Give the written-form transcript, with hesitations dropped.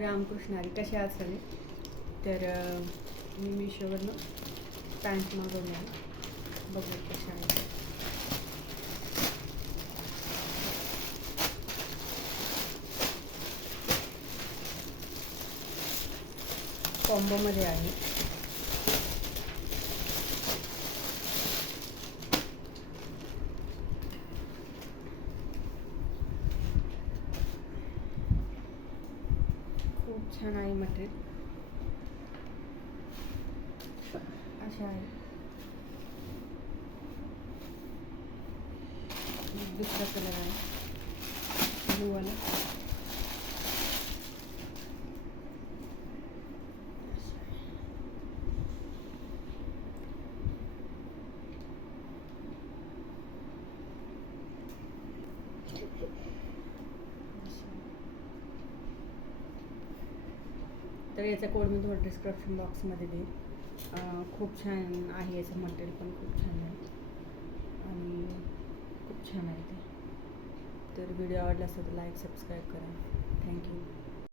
रामकृष्ण हरी. कसे आहात सगळे? तर मी मिशोवरनं पॅन्ट मागवले आहे. बघू कशा आहेत. कॉम्बोमध्ये आहे. खूप छान आहे मटेरियल. अशा आहे. दुसरा कलर आहे ब्लूवाला. तर याचा कोड मी तुम्हाला डिस्क्रिप्शन बॉक्समध्ये देईन. खूप छान आहे. याचं मटेरियल पण खूप छान आहे आणि खूप छान आहे ते. तर व्हिडिओ आवडला असेल तर लाईक सबस्क्राईब करा. थँक्यू.